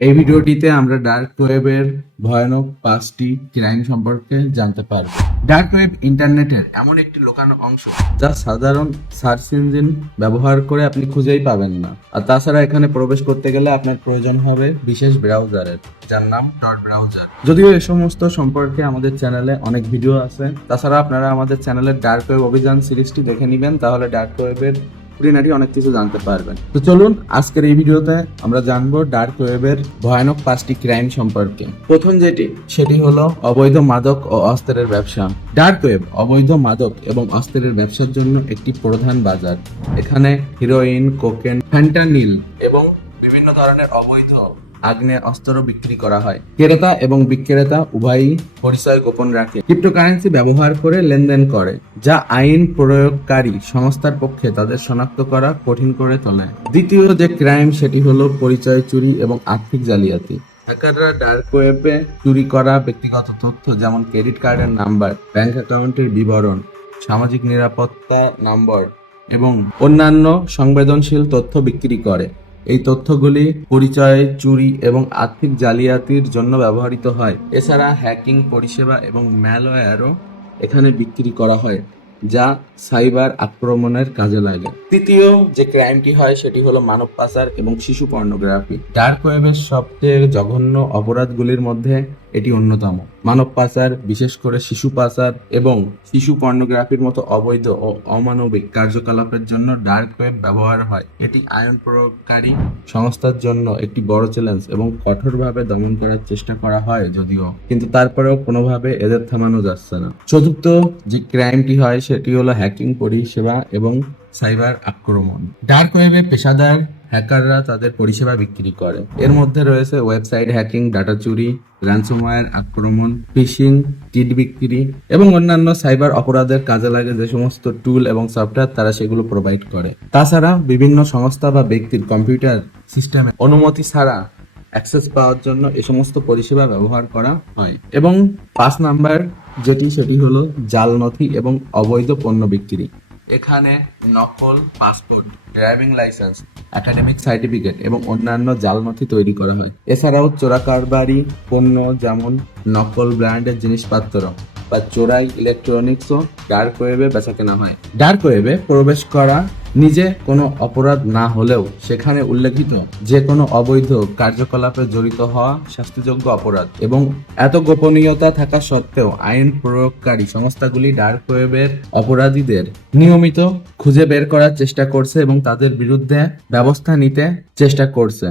এই ভিডিওটিতে আমরা ডার্ক ওয়েবের ভয়ানক 5টি ক্রাইম সম্পর্কে জানতে পারব। ডার্ক ওয়েব ইন্টারনেটের এমন একটি লুকানো অংশ যা সাধারণ সার্চ ইঞ্জিন ব্যবহার করে আপনি খুঁজেই পাবেন না। আর তাছাড়া এখানে প্রবেশ করতে গেলে আপনার প্রয়োজন হবে বিশেষ ব্রাউজারের, যার নাম ডট ব্রাউজার। যদিও এ সমস্ত সম্পর্কে আমাদের চ্যানেলে অনেক ভিডিও আছে। তাছাড়া আপনারা আমাদের চ্যানেলের ডার্ক ওয়েব অভিযান সিরিজটি দেখে নেবেন, তাহলে ডার্ক ওয়েবের খুঁটিনাটি অনেক কিছু জানতে পারবেন। তো চলুন আজকের এই ভিডিওতে আমরা জানবো ডার্ক ওয়েবের ভয়ানক 5টি ক্রাইম সম্পর্কে। প্রথম সেটি হলো অবৈধ মাদক ও অস্ত্রের ব্যবসা। ডার্ক ওয়েব অবৈধ মাদক এবং অস্ত্রের ব্যবসার জন্য একটি প্রধান বাজার। এখানে হিরোইন, কোকেন, ফ্যান্টানিল এবং বিভিন্ন ধরনের অবৈধ আগ্নেয় অস্ত্র বিক্রি করা হয়। ক্রেতা এবং বিক্রেতা উভয়ই পরিচয় গোপন রাখে, ক্রিপ্টোকারেন্সি ব্যবহার করে লেনদেন করে, যা আইন প্রয়োগকারী সংস্থার পক্ষে তাদের শনাক্ত করা কঠিন করে তোলে। দ্বিতীয় যে ক্রাইম সেটি হলো পরিচয় চুরি এবং আর্থিক জালিয়াতি। হ্যাকাররা ডার্ক ওয়েবে চুরি করা ব্যক্তিগত তথ্য যেমন ক্রেডিট কার্ডের নাম্বার, ব্যাংক অ্যাকাউন্টের বিবরণ, সামাজিক নিরাপত্তা নম্বর এবং অন্যান্য সংবেদনশীল তথ্য বিক্রি করে। এই তথ্যগুলি পরিচয় চুরি এবং আর্থিক জালিয়াতির জন্য ব্যবহৃত হয়। এছাড়া হ্যাকিং পরিষেবা এবং ম্যালওয়্যারও এখানে বিক্রি করা হয়, যা সাইবার আক্রমণের কাজে লাগে। তৃতীয় যে ক্রাইমটি হয় সেটি হলো মানব পাচার এবং শিশু পর্নোগ্রাফি। ডার্ক ওয়েবের সবচেয়ে জঘন্য অপরাধগুলির মধ্যে এটি অন্যতম। মানব পাচার, বিশেষ করে শিশু পাচার এবং শিশু পর্নোগ্রাফির মতো অবৈধ ও অমানবিক কার্যকলাপের জন্য ডার্ক ওয়েব ব্যবহার হয়। এটি আইন প্রয়োগকারী সংস্থার জন্য একটি বড় চ্যালেঞ্জ এবং কঠোরভাবে দমন করার চেষ্টা করা হয় যদিও, কিন্তু তারপরেও কোনোভাবে এদের থামানো যাচ্ছে না। চতুর্থ যে ক্রাইমটি হয় সেটি হলো হ্যাকিং পরিষেবা এবং সাইবার আক্রমণ। ডার্ক ওয়েবে পেশাদার হ্যাকাররা তাদের পরিষেবা বিক্রি করে। এর মধ্যে রয়েছে ওয়েবসাইট হ্যাকিং, ডাটা চুরি, র্যানসমওয়্যার আক্রমণ, ফিশিং, কিট বিক্রি এবং অন্যান্য সাইবার অপরাধের কাজে লাগে যে সমস্ত টুল এবং সফটওয়্যার তারা সেগুলো প্রোভাইড করে। তাছাড়া বিভিন্ন সংস্থা বা ব্যক্তির কম্পিউটার সিস্টেমে অনুমতি ছাড়া অ্যাক্সেস পাওয়ার জন্য এই সমস্ত পরিষেবা ব্যবহার করা হয়। এবং 5 নাম্বার সেটি হলো জাল নথি এবং অবৈধ পণ্য বিক্রি। এখানে নকল passport, driving licence, academic certificate এবং অন্যান্য জাল নথি তৈরি করা হয়। এছাড়াও চোরাকারবারি পণ্য যেমন নকল ব্র্যান্ডের জিনিসপত্র বা চোরাই ইলেকট্রনিক্সও ডার্ক ওয়েবে বেচাকেনা হয়। ডার্ক ওয়েবে প্রবেশ করা নিজে কোনো অপরাধ না হলেও সেখানে উল্লেখিত যে কোনো অবৈধ কার্যকলাপে জড়িত হওয়া শাস্তিযোগ্য অপরাধ, এবং এত গোপনীয়তা থাকা সত্ত্বেও আইন প্রয়োগকারী সংস্থাগুলি ডার্ক ওয়েবের অপরাধীদের নিয়মিত খুঁজে বের করার চেষ্টা করছে এবং তাদের বিরুদ্ধে ব্যবস্থা নিতে চেষ্টা করছে।